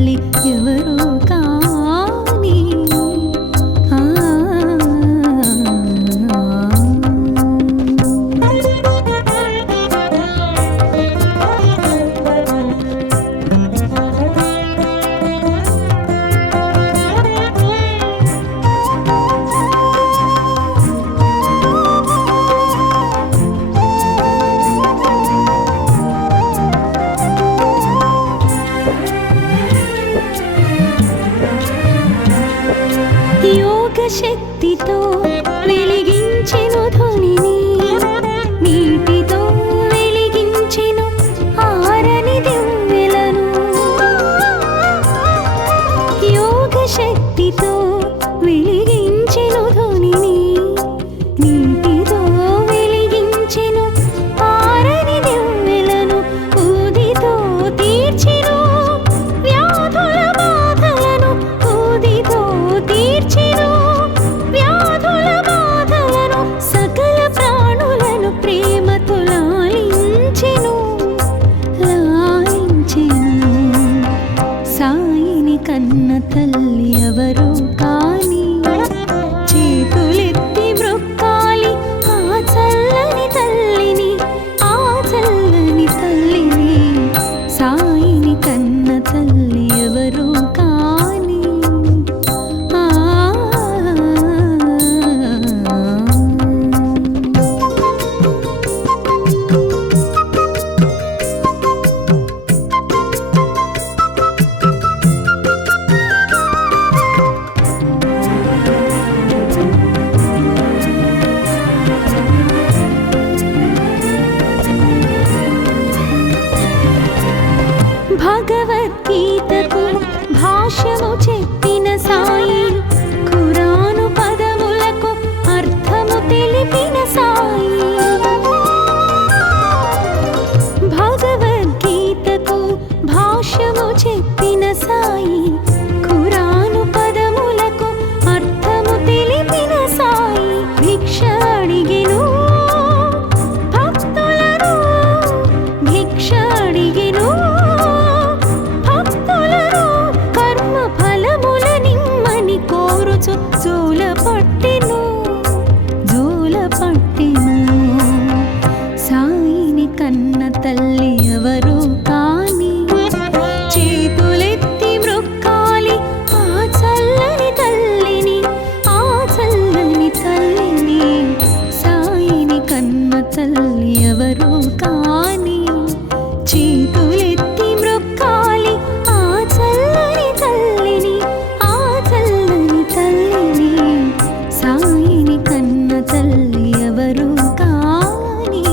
తల్లి ఎవరో కాని శక్తితో వెలిగించెను ధ్వనిని, నీటితో వెలిగించెను ఆరని దివ్వెలను. యోగ శక్తితో వెలిగించెను ధ్వనిని, నీటితో వెలిగించెను ఆరని దివ్వెలను. ఊదితో తీర్చెను వ్యాధుల బాధలను, ఊదితో తీర్చెను కన్న తల్లి ఎవరో కాని చేతులెత్తి మ్రొక్కాలి ఆ చల్లని తల్లిని, ఆ చల్లని తల్లిని. సాయిని కన్న తల్లి ఎవరో కాని భగవద్గీతకు భాష్యము చెప్పిన సాయి, ఖురాను పదములకు అర్థము తెలిపిన సాయి. భగవద్గీతకు భాష్యము చెప్పిన సాయి, ఖురాను పదములకు అర్థము తెలిపిన సాయి. భిక్ష అడిగెను భక్తులను, భిక్ష అడిగెను జోల పట్టెను, జోల పట్టెను. సాయిని కన్న తల్లి ఎవరో కాని చేతులెత్తి మ్రొక్కాలి ఆ చల్లని తల్లిని, ఆ చల్లని తల్లిని. సాయిని కన్న తల్లి ఎవరో కాని చేతులెత్తి మ్రొక్కాలి ఆ చల్లని తల్లిని, ఆ చల్లని తల్లిని. సాయిని కన్న తల్లి ఎవరో కాని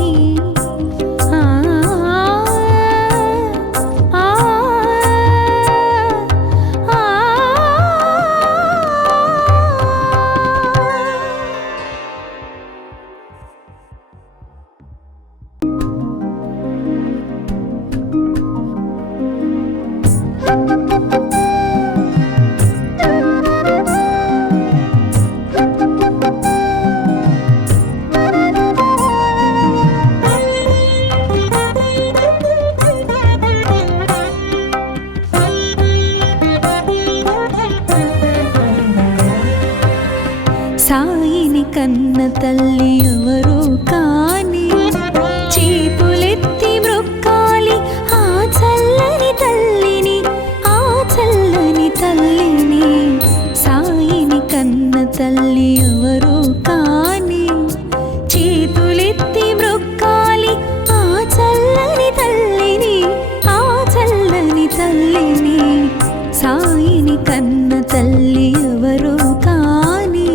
సాయిని కన్న తల్లి ఎవరో కాని చేతులెత్తి మ్రొక్కాలి ఆ చల్లని తల్లిని, ఆ చల్లని తల్లిని. సాయిని కన్న తల్లి ఎవరో కాని చేతులెత్తి మ్రొక్కాలి ఆ చల్లని తల్లిని, ఆ చల్లని తల్లిని. సాయిని కన్న తల్లి ఎవరో కాని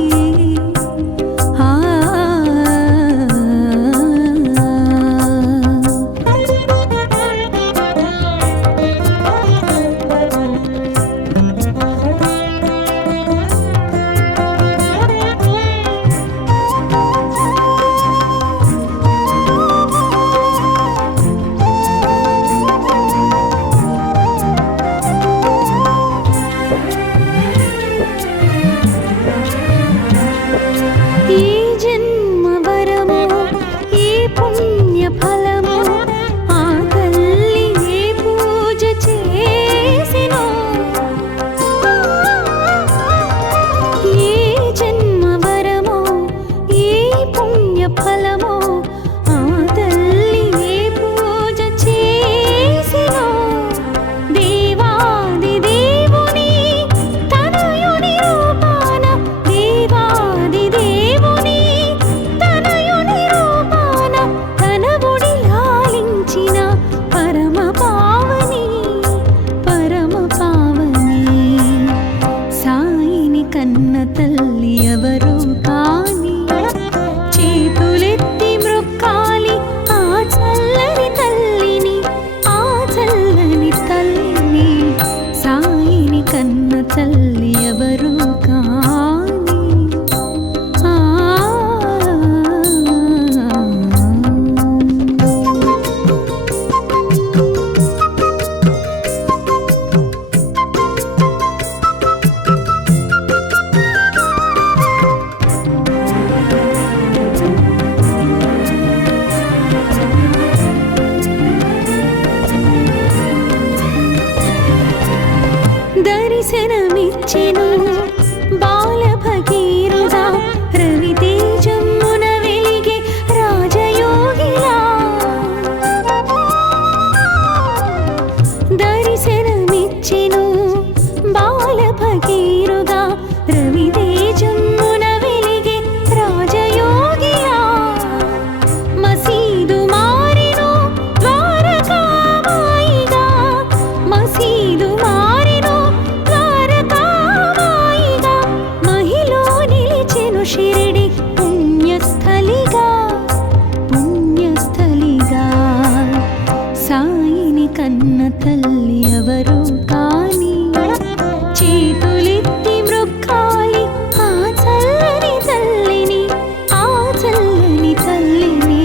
దర్శనమిచ్చెను బాల భగీరథుడా రవితేజమున వెలిగే రాజయోగిలా దర్శనమిచ్చెను బాల భగీరథుడా రవితేజమున వెలిగే రాజయోగిలా మసీదు మారెను ద్వారకామాయిగా మసీదు మారెను ద్వారకామాయిగా మహిలో నిలిచెను షిరిడి పుణ్యస్థలిగా పుణ్యస్థలిగా సాయిని కన్న తల్లి ఎవరు కాని చేతులెత్తి మ్రొక్కాలి ఆ చల్లని తల్లిని ఆ చల్లని తల్లిని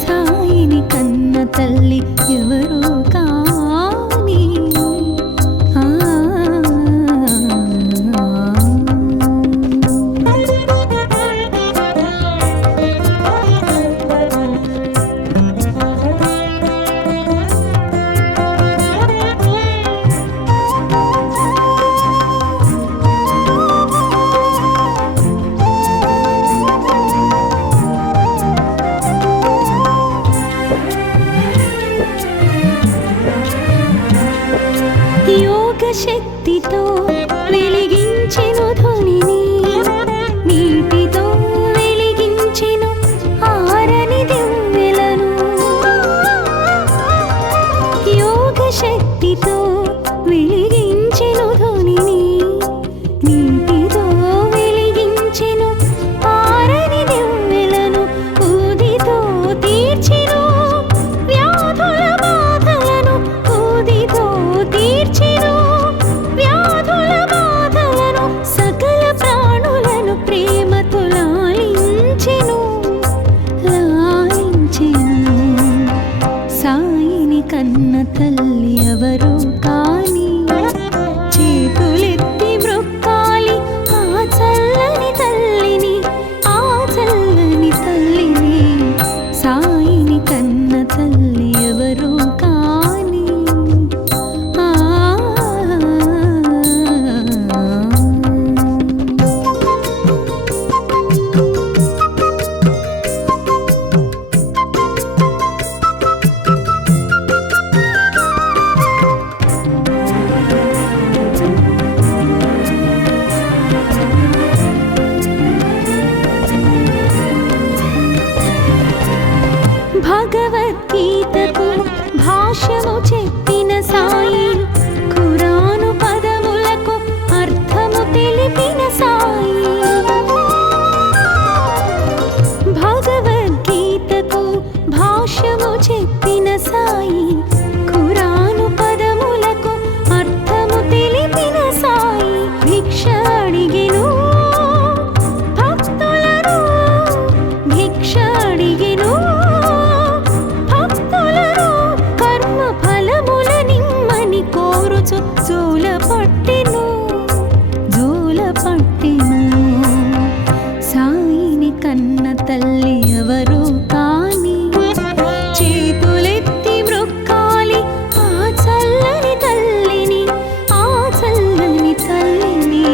సాయిని కన్న తల్లి ఎవరు కాని ఆ యోగ శక్తితో వెలిగించెను ధ్వనిని నీటితో వెలిగించెను ఆరని దివ్వెలను యోగ శక్తితో వెలిగించెను ధ్వనిని నీటితో వెలిగించెను ఆరని దివ్వెలను ఊదితో తీర్చెను వ్యాధుల బాధలను ఊదితో తీర్చెను వ్యాధుల బాధలను సకల ప్రాణులను ప్రేమతో లాలించెను లాలించెను సాయిని కన్న తల్లి ఎవరు కాని చేతులెత్తి మ్రొక్కాలి ఆ చల్లని తల్లిని ఆ చల్లని తల్లిని సాయిని కన్న తల్లి ఎవరు కాని ఆ భగవద్గీతకు భాష్యము చెప్పిన సాయి ఖురాను పదములకు అర్థము తెలిపిన సాయి భగవద్గీతకు భాష్యము చెప్పిన సాయి ఖురాను పదములకు అర్థము తెలిపిన సాయి భిక్ష అడిగెను భక్తులను భిక్ష అడిగెను భక్తులను కర్మ ఫలముల నిమ్మని కోరుచు జోల పట్టెను సాయిని కన్న తల్లి ఎవరు కాని చేతులెత్తి మ్రొక్కాలి ఆ చల్లని తల్లిని ఆ చల్లని తల్లిని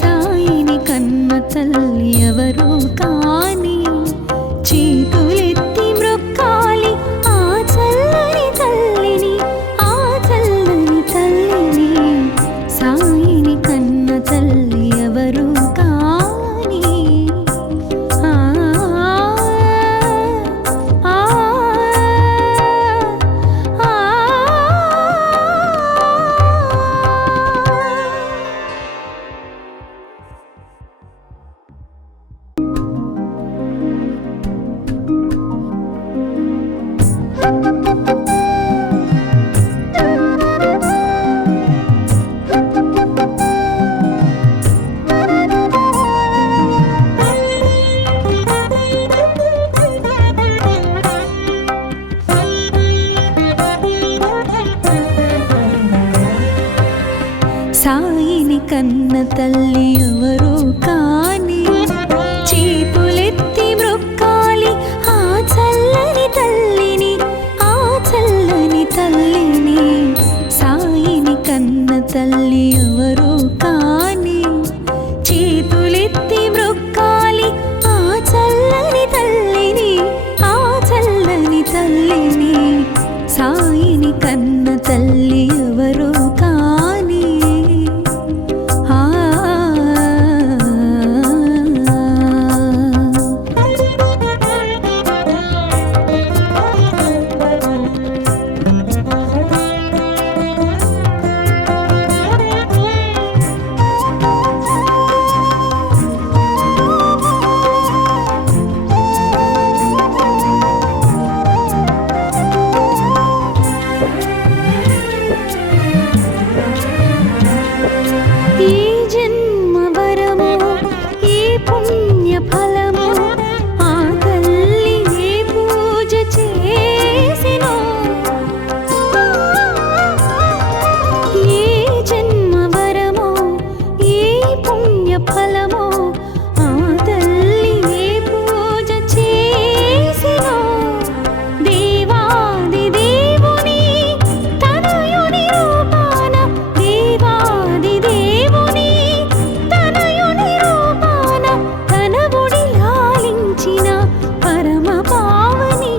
సాయిని కన్న తల్లి ఎవరు కాని చేతులెత్తి మ్రొక్కాలి ఆ చల్లని తల్లిని ఆ చల్లని తల్లిని సాయిని కన్న తల్లి ఎవరు కాని ఆ ఆ ఆ సాయిని కన్న తల్లి ఎవరు కాని చేతులెత్తి మ్రొక్కాలి ఆ చల్లని తల్లిని ఆ చల్లని తల్లిని సాయిని కన్న తల్లి ఎవరు కాని చేతులెత్తి మ్రొక్కాలి ఆ చల్లని తల్లిని, ఆ చల్లని తల్లిని. సాయిని కన్న తల్లి ఎవరు కాని ఆ ఏ జన్మ వరమో ఏ పుణ్య ఫలమో ఆ తల్లి ఏ పూజ చేసినో, ఏ జన్మ వరమో ఏ పుణ్య ఫలమో ఆ తల్లి ఏ పూజ చేసినో. దేవాది దేవుని తనయుని రూపాన, దేవాది దేవుని తనయుని రూపాన తనవుడి లాలించిన పరమ పావని,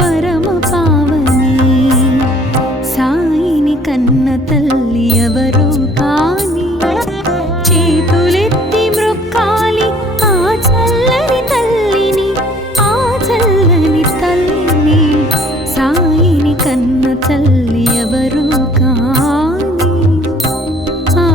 పరమ పావని. సాయిని కన్న తల్లి ఎవరు కాని చేతులెత్తి మ్రొక్కాలి ఆ చల్లని తల్లిని, ఆ చల్లని తల్లిని. సాయిని కన్న తల్లి ఎవరు కాని ఆ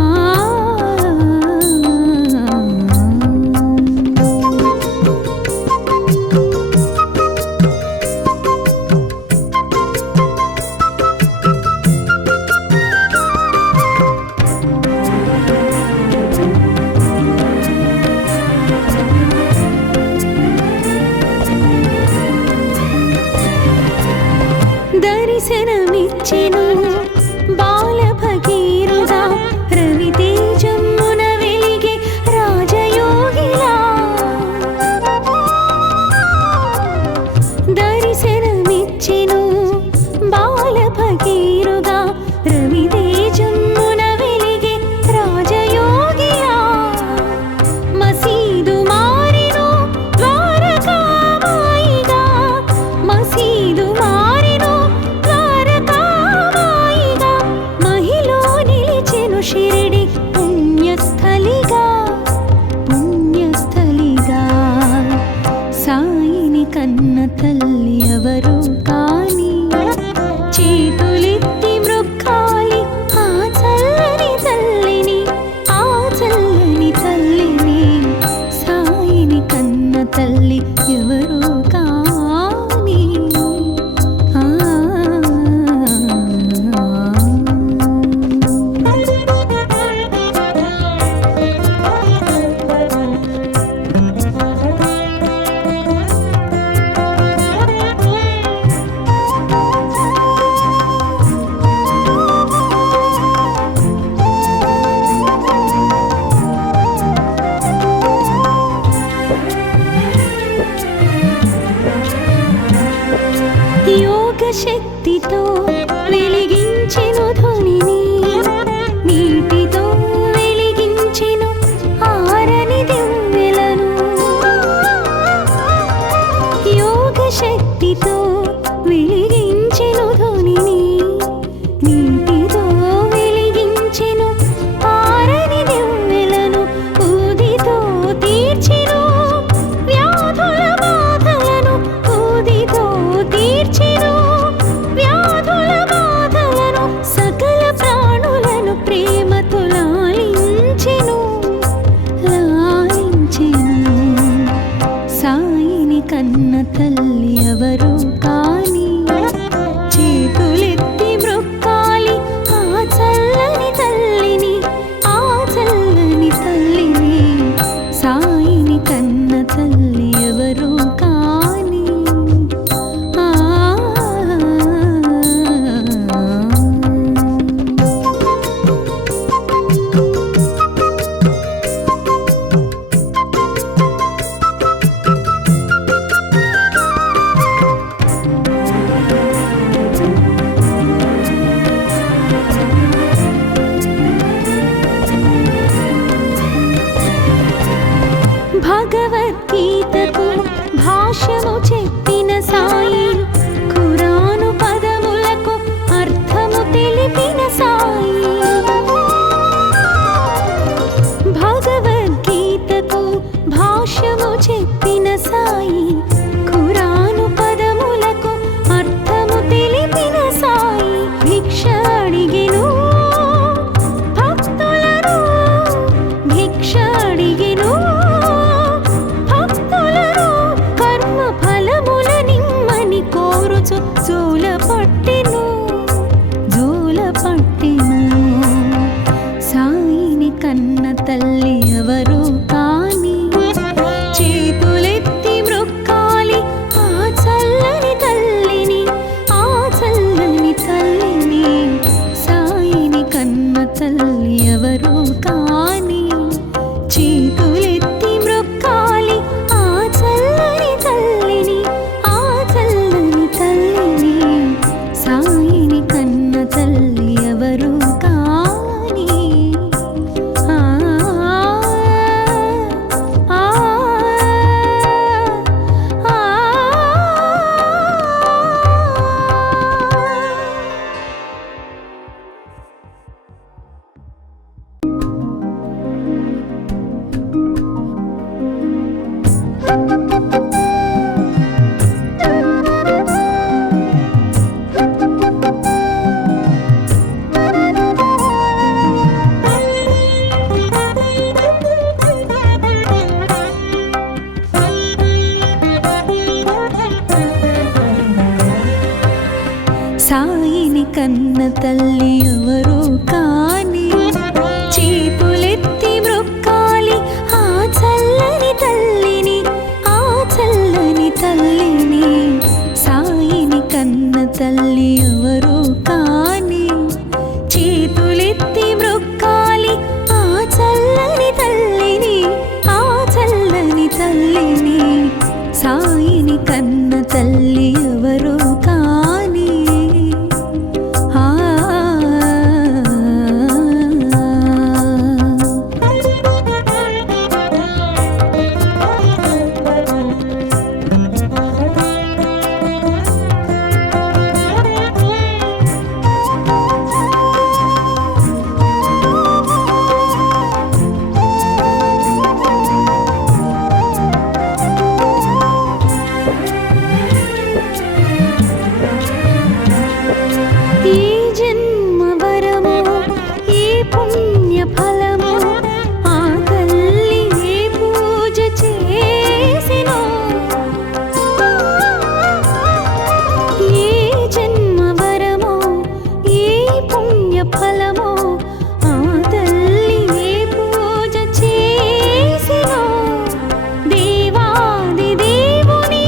తల్లి ఎవరు కాని చేతులెత్తి మ్రొక్కాలి ఆ చల్లని తల్లిని ఆ చల్లని తల్లిని సాయిని కన్న తల్లి ఎవరు కాని ఆ ఆ ఆ సాయిని కన్న తల్లి ఎవరు కాని చేతులెత్తి మ్రొక్కాలి ఆ చల్లని తల్లిని ఆ చల్లని తల్లిని సాయిని కన్న తల్లి ఎవరు కాని చేతులెత్తి మ్రొక్కాలి ఆ చల్లని తల్లిని ఆ చల్లని తల్లిని సాయిని కన్న తల్లి ఎవరు కాని ఆ ఏ జన్మ వరమో ఏ పుణ్య ఫలమో ఆ తల్లి ఏ పూజ చేసినో ఏ జన్మ వరమో ఏ పుణ్య ఫలమో ఆ తల్లి ఏ పూజ చేసినో దేవాది దేవుని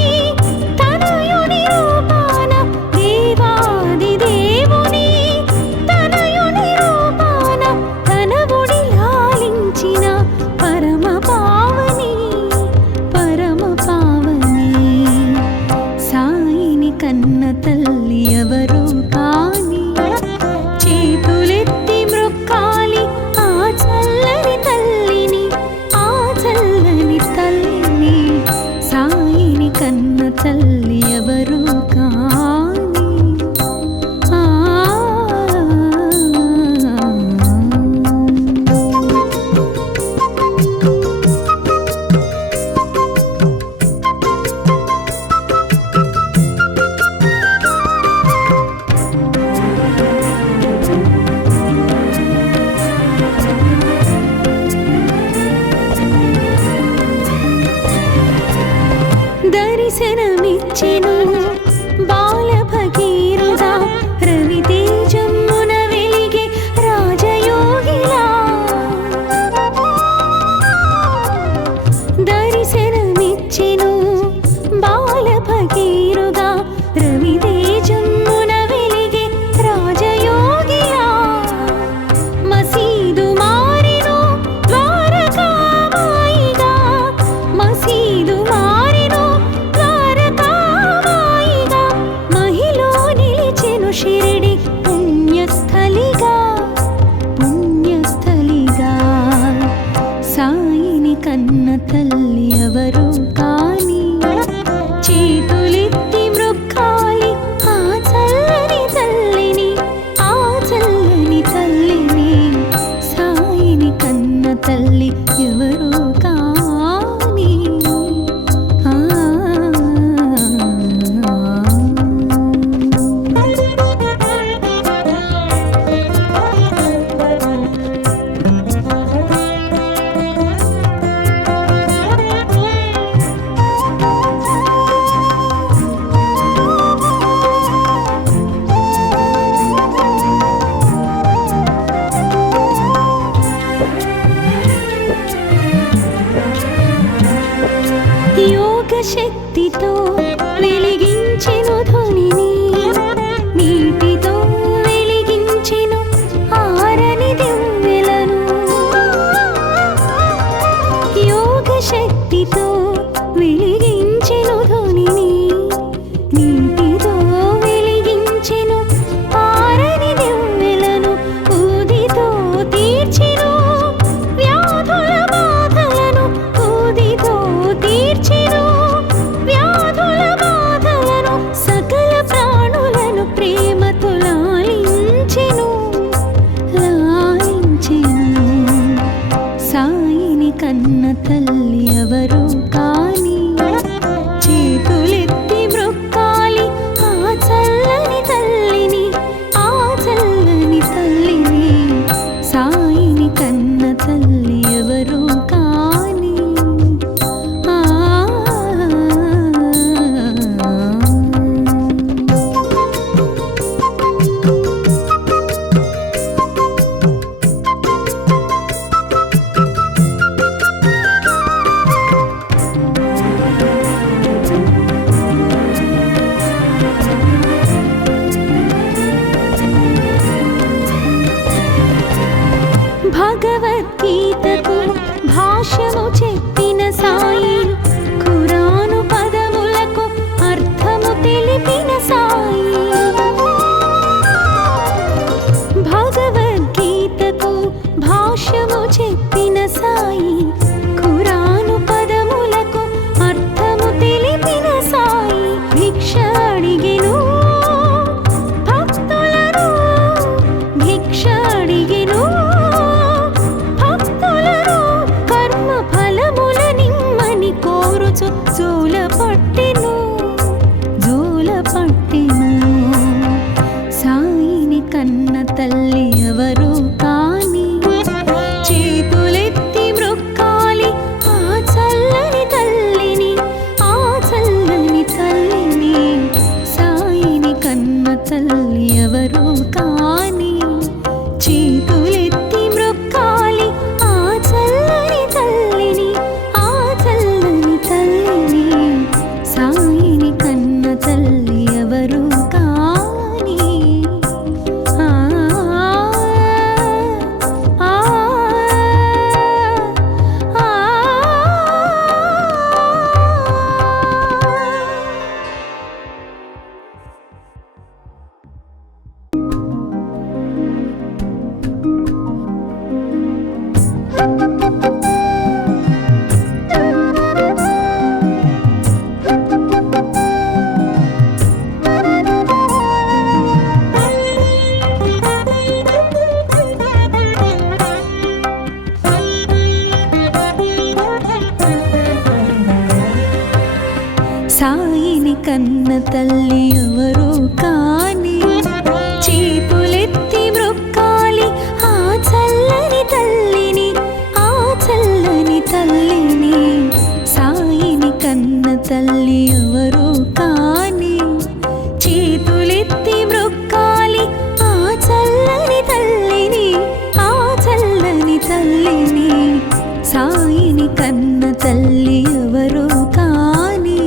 తనయుని రూపాన దేవాది దేవుని తనయుని రూపాన తన ఒడి లాలించిన పరమ పావని సాయిని కన్న తల్లి ఎవరు కాని చేతులెత్తి మ్రొక్కాలి ఆ చల్లని తల్లిని ఆ చల్లని తల్లిని సాయిని కన్న తల్లి ఎవరు కాని ఆ దర్శనమిచ్చెను బాల భగీరథ రవితేజమున వెలిగే రాజయోగిలా దర్శనమిచ్చెను బాల భగీరథ రవితేజమున వెలిగే రాజయోగిలా మసీదు మారెను ద్వారకామాయిగా మసీదు మారెను ద్వారకామాయిగా మహిలో నిలిచెను షిరిడి పుణ్యస్థలిగా సాయిని కన్న తల్లి ఎవరు కాని చేతులెత్తి మ్రొక్కాలి ఆ చల్లని తల్లిని ఆ చల్లని తల్లిని సాయిని కన్న తల్లి ఎవరు కాని ఆ కన్న తల్లి ఎవరు కాని చేతులెత్తి మ్రొక్కాలి ఆ చల్లని తల్లిని, ఆ చల్లని తల్లిని. సాయిని కన్న తల్లి ఎవరు కాని చేతులెత్తి మ్రొక్కాలి ఆ చల్లని తల్లిని, ఆ చల్లని తల్లిని. సాయిని కన్న తల్లి ఎవరు కాని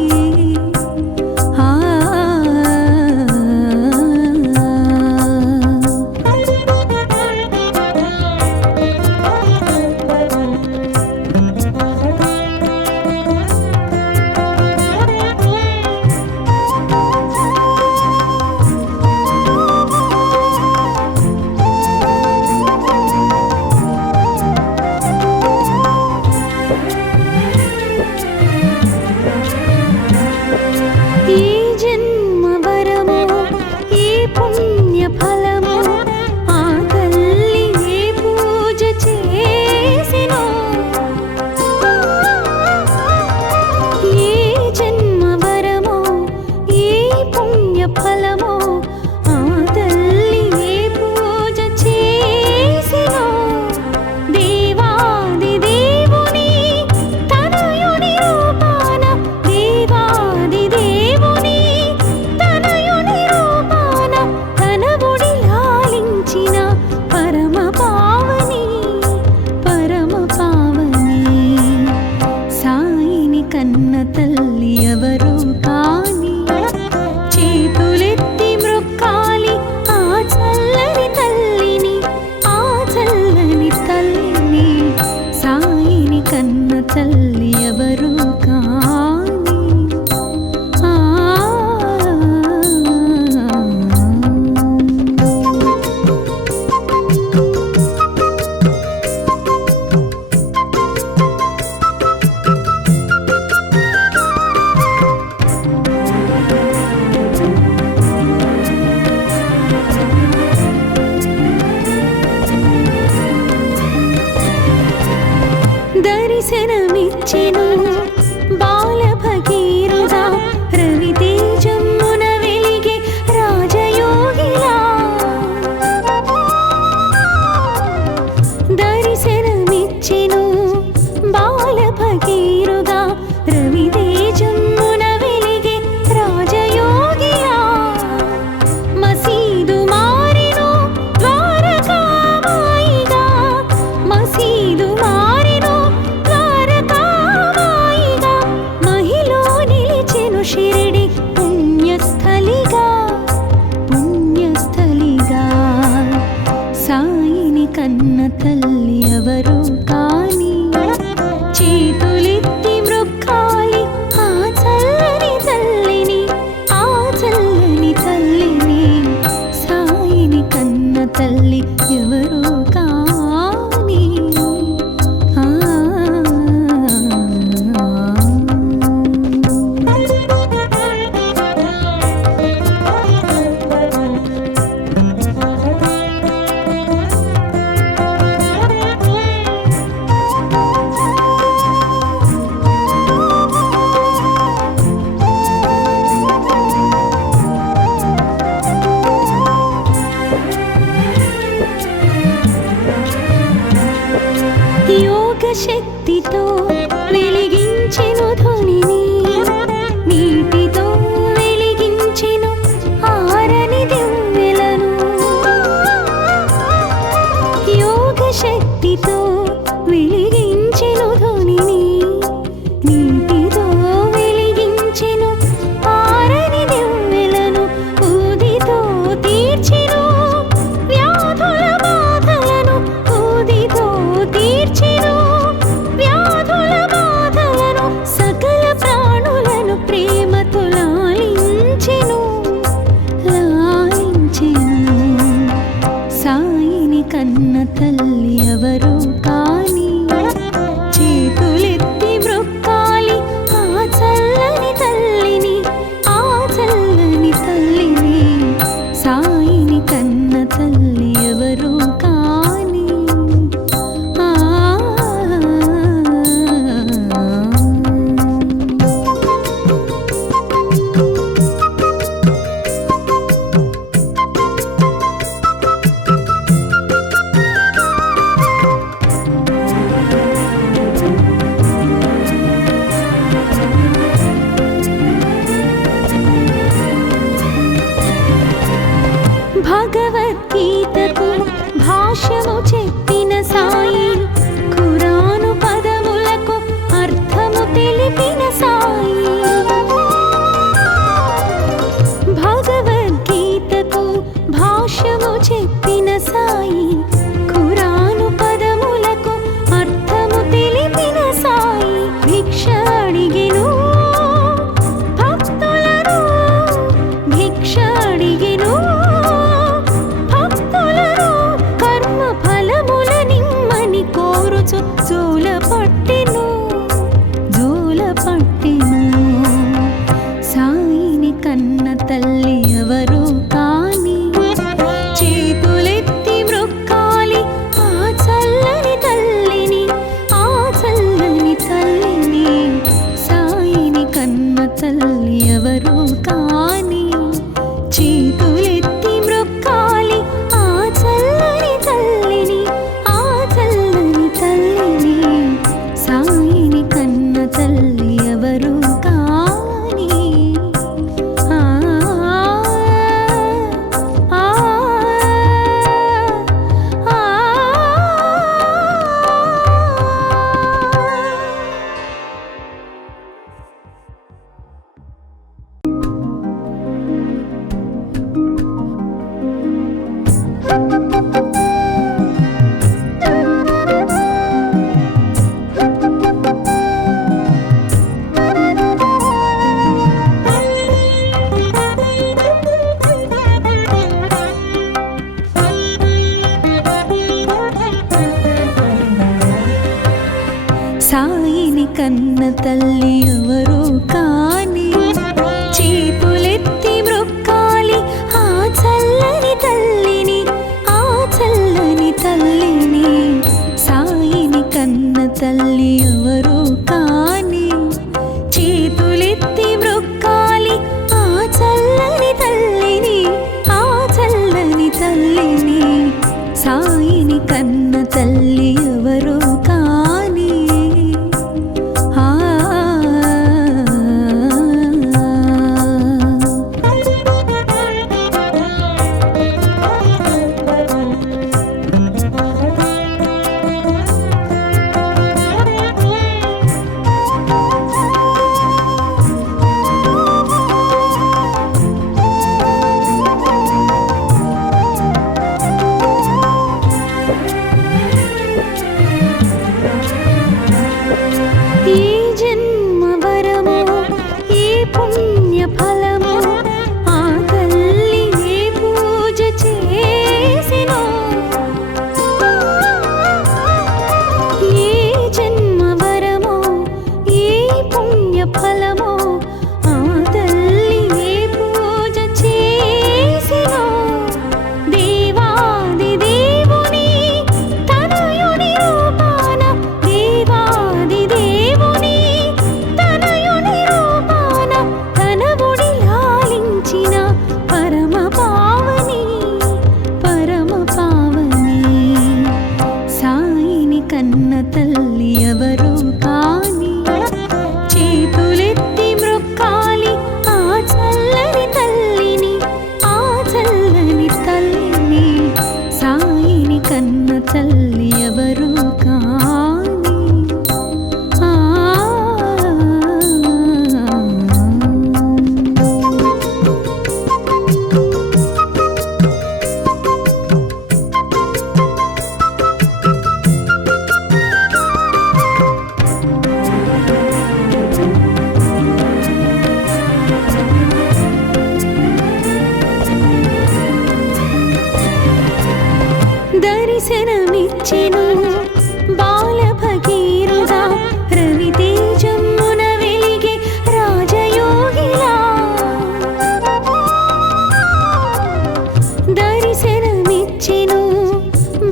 తల్లి ఎవరు కాని దర్శనమిచ్చెను బాల భగీరథ రవితేజమున వెలిగే రాజయోగిలా. దర్శనమిచ్చెను బాల భగీరథ రవితేజమున వెలిగే రాజయోగిలా. మసీదు మారెను ద్వారకామాయిగా, మసీదు మారెను ద్వారకామాయిగా. మహిలో నిలిచెను షిరిడి పుణ్యస్థలిగా, పుణ్యస్థలిగా. సాయిని కన్న తల్లి ఎవరు కాని చేతులెత్తి మ్రొక్కాలి ఆ చల్లని తల్లిని, ఆ చల్లని తల్లిని. సాయిని కన్న తల్లి ఎవరు కాని యోగ శక్తితో వెలిగించెను ధ్వనిని, నీటితో వెలిగించెను ఆరని దివ్వెలను. యోగ శక్తితో వెలిగించెను ధ్వనిని, నీటితో వెలిగించెను ఆరని దివ్వెలను. ఊదితో తీర్చెను వ్యాధుల బాధలను, ఊదితో తీర్చెను వ్యాధుల బాధలను. సకల ప్రాణులను ప్రేమతో లాలించెను, లాలించెను. సాయిని కన్న తల్లి ఎవరు కాని చేతులెత్తి మ్రొక్కాలి ఆ చల్లని తల్లిని, ఆ చల్లని తల్లిని. సాయిని కన్న తల్లి ఎవరు కాని ఆ భాష్యము చెప్పిన సాయి ఖురాను పదములకు అర్థము తెలిపిన సాయి భగవద్గీతకు భాష్యము చెప్పిన సాయి ఖురాను పదములకు అర్థము తెలిపిన సాయి భిక్ష అడిగెను భక్తులను భిక్ష అడిగెను భక్తులను కర్మ ఫలముల నిమ్మని కోరుచు జూల పట్టెను సాయిని కన్న తల్లి ఎవరు కాని చేతులెత్తి మ్రొక్కాలి ఆ చల్లని తల్లిని సాయిని కన్న తల్లి ఎవరు కాని చేతులెత్తి మ్రొక్కాలి ఆ చల్లని తల్లిని సాయిని కన్న తల్లి ఎవరు కాని సాయిని కన్న తల్లి ఎవరు కాని చేతులెత్తి మ్రొక్కాలి ఆ చల్లని తల్లిని సాయిని కన్న తల్లి ఎవరు కాని చేతులెత్తి మ్రొక్కాలి ఆ చల్లని తల్లిని సాయిని కన్న తల్లి ఎవరు కాని దర్శనమిచ్చెను బాల భగీరథ రవితేజమున వెలిగే రాజయోగిలా దర్శనమిచ్చెను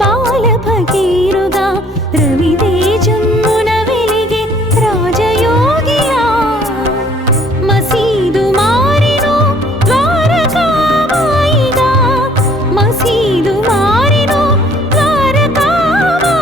బాల భగీరథ రవితేజమున వెలిగే రాజయోగిలా మసీదు మారెను ద్వారకామాయిగా మసీదు మారెను ద్వారకామాయిగా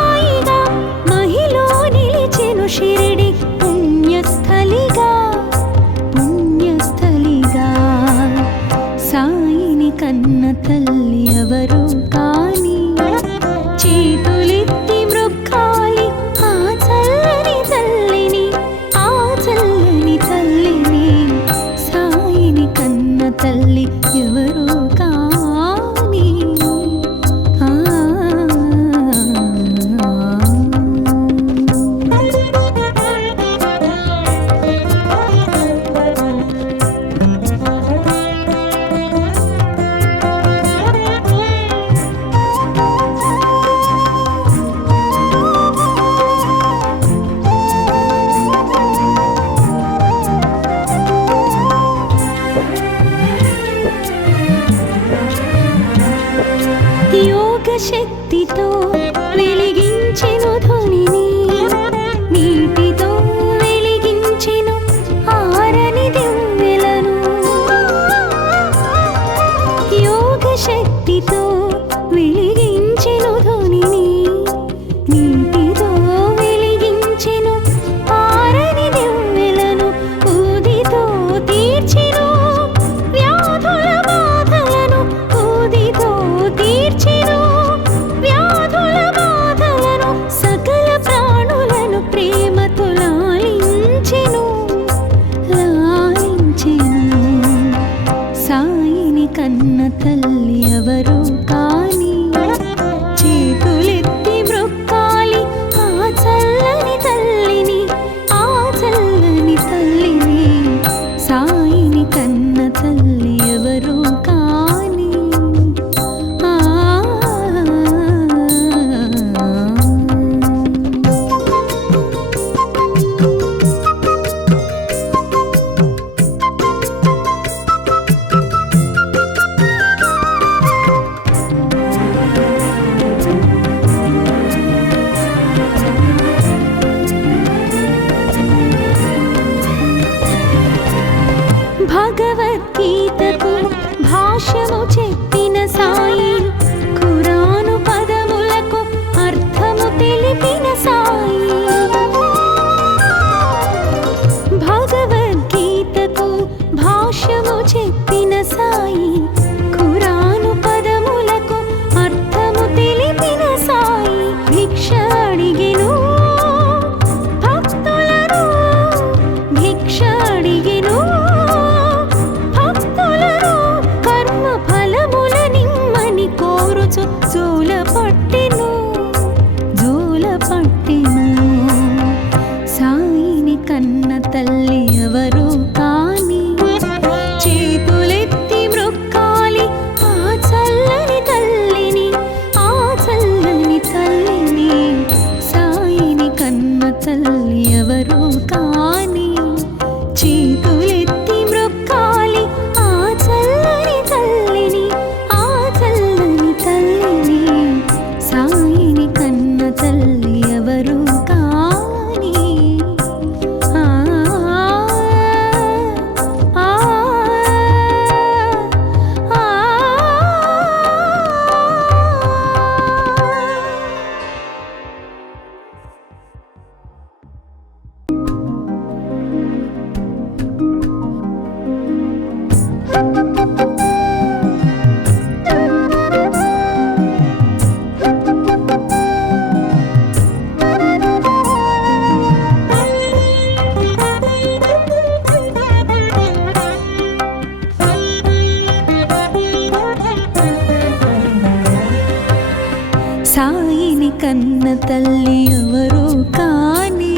కన్న తల్లి ఎవరు కాని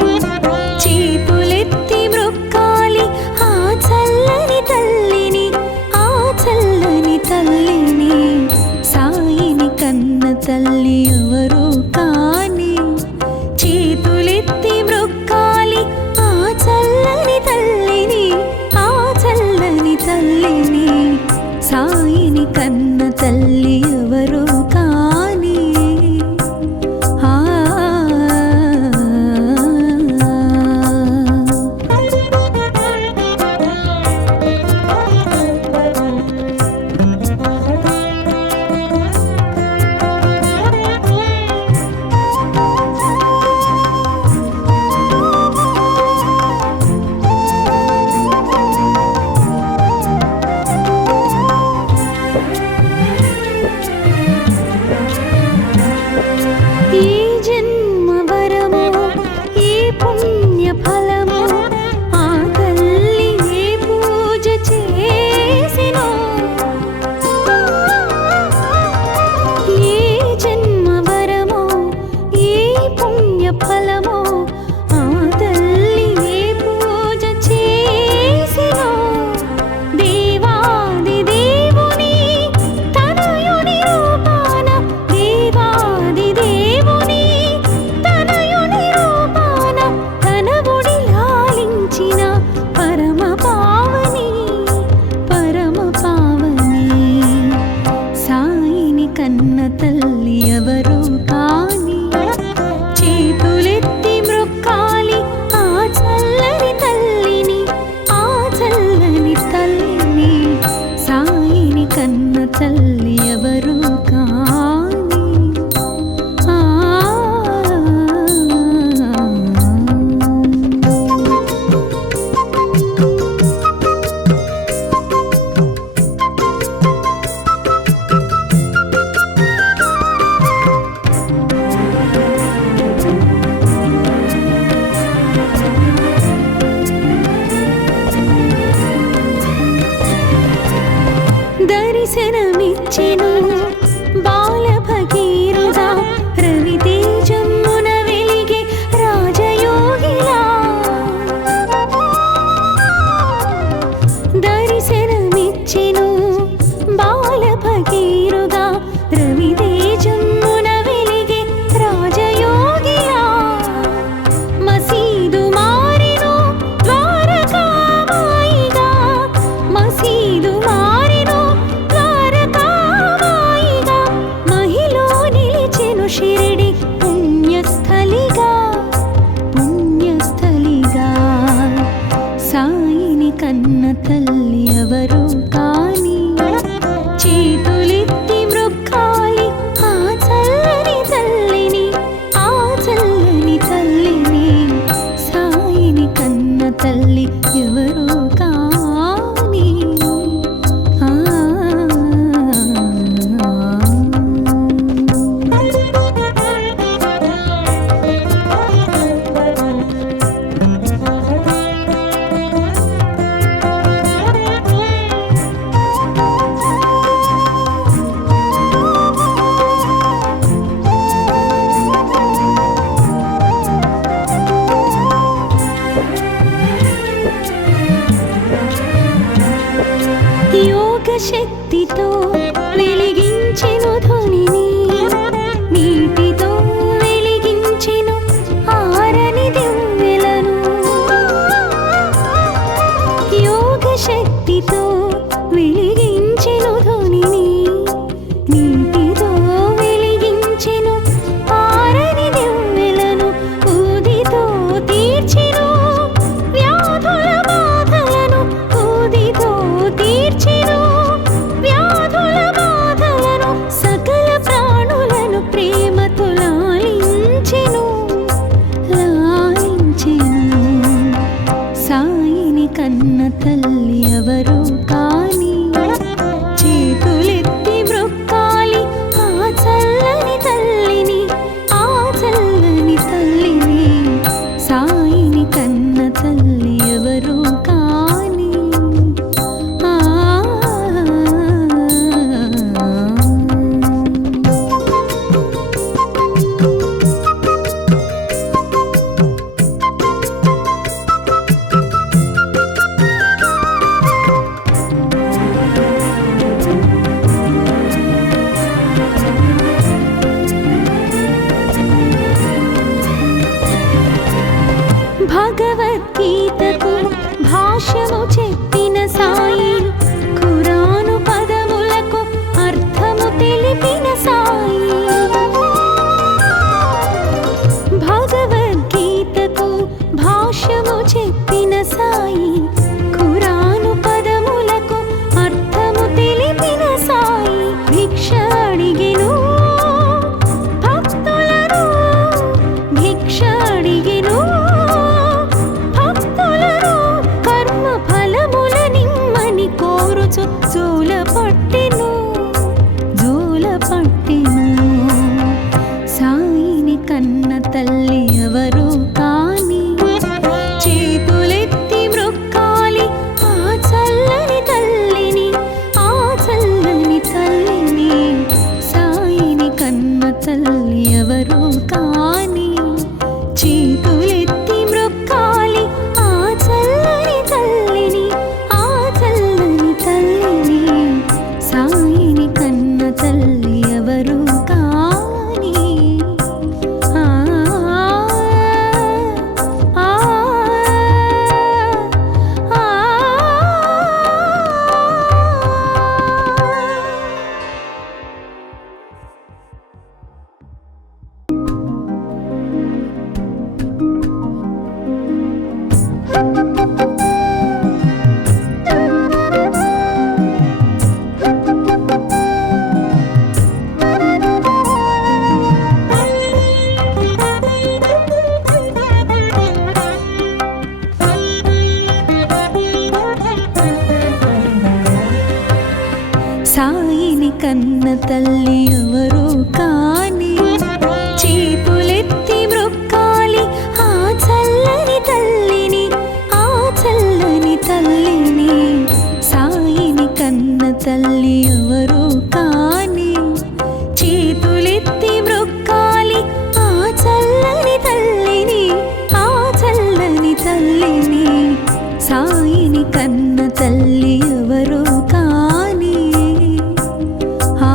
చేతులెత్తి మ్రొక్కాలి ఆ చల్లని తల్లిని, ఆ చల్లని తల్లిని. సాయిని కన్న తల్లి ఎవరు కాని చేతులెత్తి మ్రొక్కాలి ఆ చల్లని తల్లిని, ఆ చల్లని తల్లిని. సాయిని కన్న తల్లి ఎవరు కాని దర్శనమిచ్చెను బాల భగీరథ రవితేజమున వెలిగే రాజయోగిలా. దర్శనమిచ్చెను బాల భగీరథ రవితేజమున వెలిగే రాజయోగిలా. మసీదు మారెను ద్వారకామాయిగా, మసీదు మారెను ద్వారకామాయిగా. మహిలో నిలిచెను షిరిడి పుణ్యస్థలిగా, పుణ్యస్థలిగా. సాయిని కన్న తల్లి ఎవరు కాని చేతులెత్తి మ్రొక్కాలి ఆ చల్లని తల్లిని, ఆ చల్లని తల్లిని. సాయిని కన్న తల్లి ఎవరు కాని యోగ శక్తితో వెలిగించెను ధ్వనిని, నీటితో వెలిగించెను ఆరని దివ్వెలను. యోగ శక్తితో వెలిగించెను ధ్వనిని, నీటితో వెలిగించెను ఆరని దివ్వెలను. ఊదితో తీర్చెను వ్యాధుల బాధలను, ఊదితో తీర్చెను వ్యాధుల సాయిని కన్న తల్లి ఎవరు కాని ఆ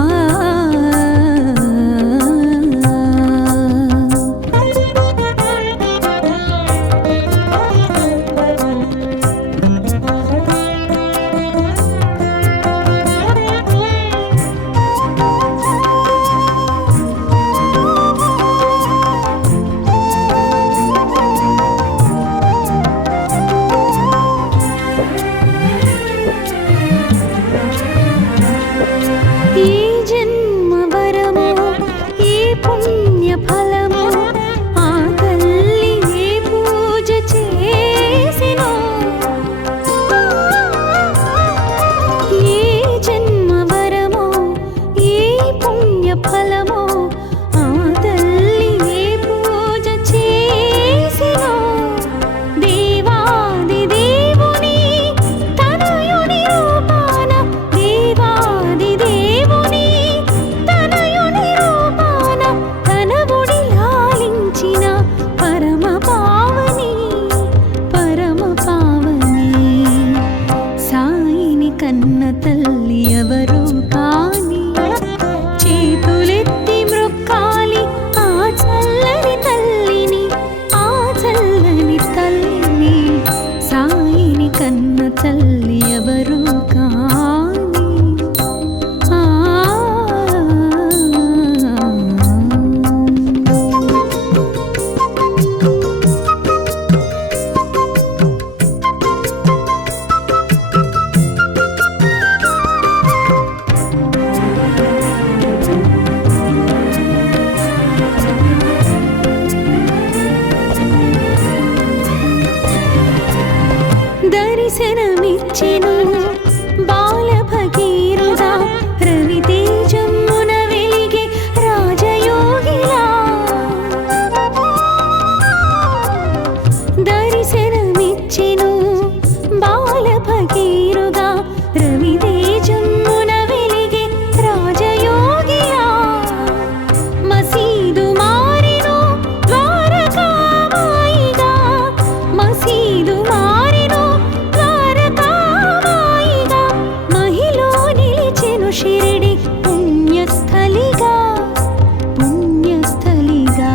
కన్న తల్లి ఎవరు కాని చేతులెత్తి మ్రొక్కాలి ఆ చల్లని తల్లిని ఆ చల్లని తల్లిని సాయిని కన్న తల్లి ఎవరు కాని దర్శనమిచ్చెను బాల భగీరథ రవితేజమున వెలిగే రాజయోగిలా దర్శనమిచ్చెను బాల భగీరథ రవితేజమున వెలిగే రాజయోగిలా మసీదు మారెను ద్వారకామాయిగా మసీదు మారెను షిరిడి పుణ్యస్థలిగా పుణ్యస్థలిగా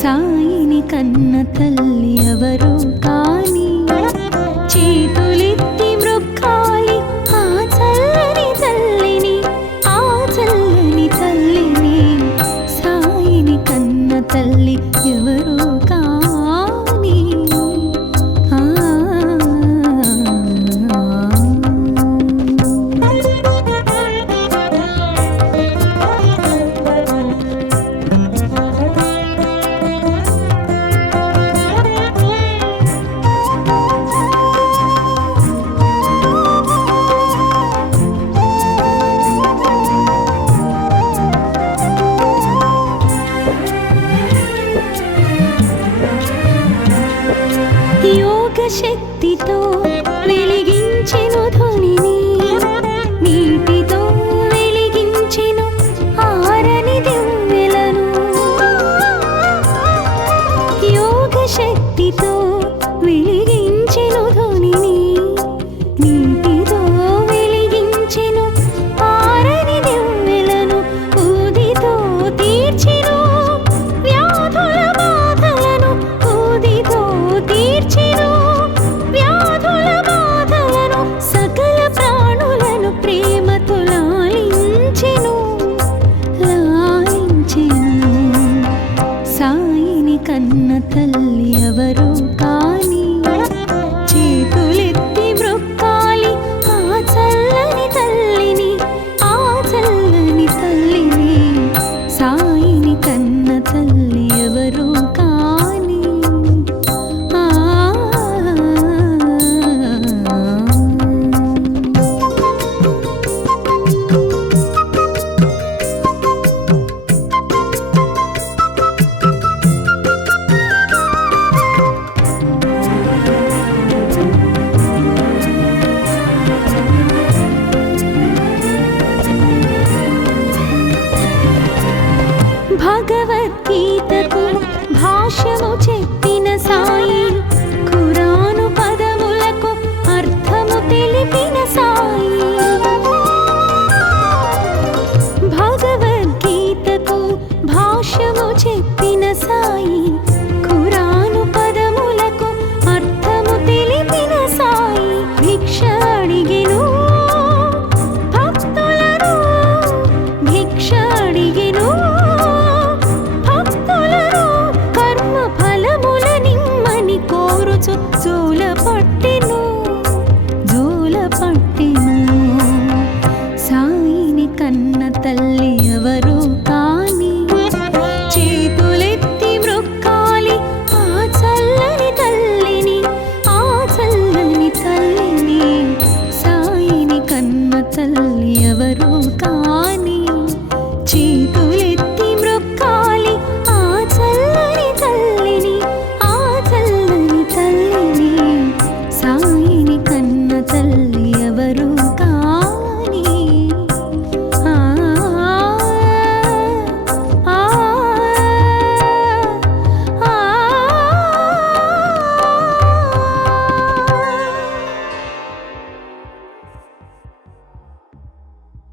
సాయిని కన్న తల్లి ఎవరు కాని చేతులెత్తి మ్రొక్కాలి ఆ చల్లని తల్లిని ఆ చల్లని తల్లిని సాయిని కన్న తల్లి ఎవరు కాని శక్తితో వెలిగించెను ధ్వనిని నీటితో వెలిగించెను ఆరని దివ్వెలను యోగ శక్తితో వెలిగించెను ధ్వనిని నీటితో వెలిగించెను ఆరని దివ్వెలను ఊదితో తీర్చెను వ్యాధుల బాధలను ఊదితో తీర్చెను సకల ప్రాణులను ప్రేమతో లాలించెను సాయిని కన్న తల్లి ఎవరు కాని చేతులెత్తి మ్రొక్కాలి ఆ చల్లని తల్లిని ఆ చల్లని తల్లిని సాయిని కన్న తల్లి ఎవరు కాని లేని